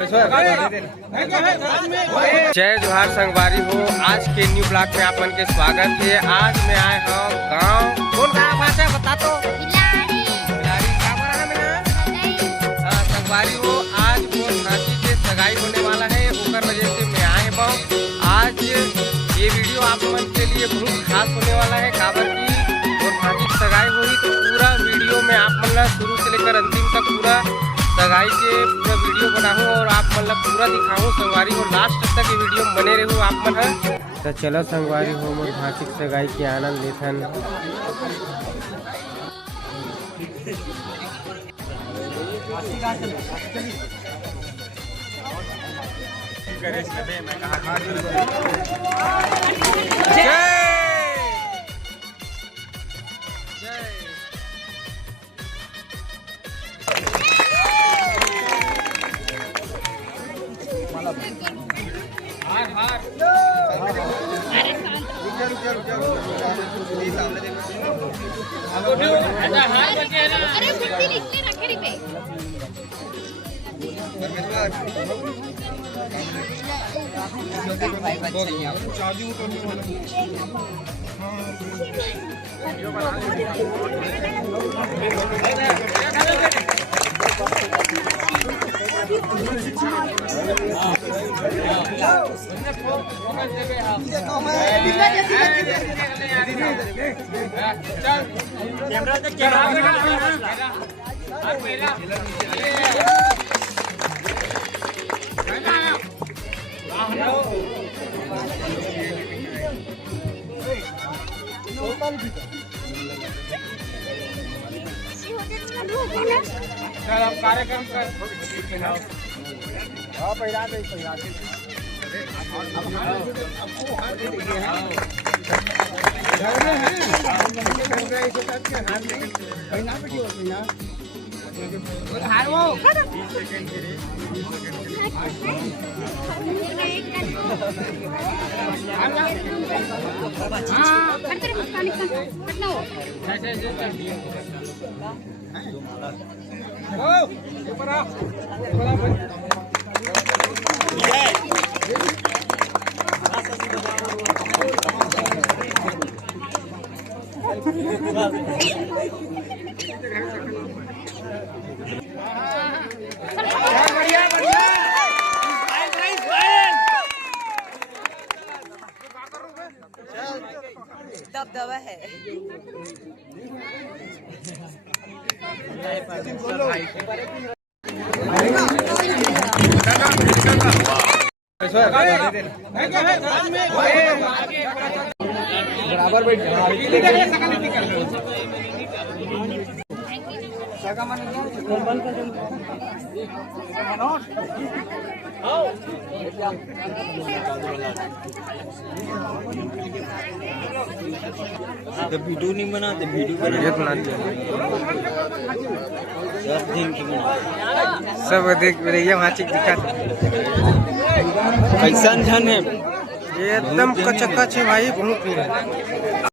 जय जोहार संगवारी हो। आज के न्यू ब्लॉग में आप मन के स्वागत है। आज मैं आए हूँ गांव। कौन गाँव भाषा बता तो? संगवारी हो, आज वो झांसी के सगाई होने वाला है, उकर वजह से मैं आए हूँ। आज ये वीडियो आप मन के लिए बहुत खास होने वाला है। काबर की और झांसी की सगाई हुई तो पूरा वीडियो में आप मन शुरू से लेकर अंतिम तक पूरा सगाई के पूरा वीडियो बनाऊँ और आप मतलब पूरा दिखाऊँ संगवारी हो। लास्ट तक ये वीडियो बने रहूँ आप मन है। तो चलो संगवारी हो, मोर झांसी की सगाई के आनंद लेथन। कार्यक्रम कर पहिरा दे दबदबा है। बराबर बैठ वीडियो नहीं बनाते, वीडियो बनाते सब देख रही वहाँ चिक दिखा कैसा है ये एकदम कचकच है भाई, बहुत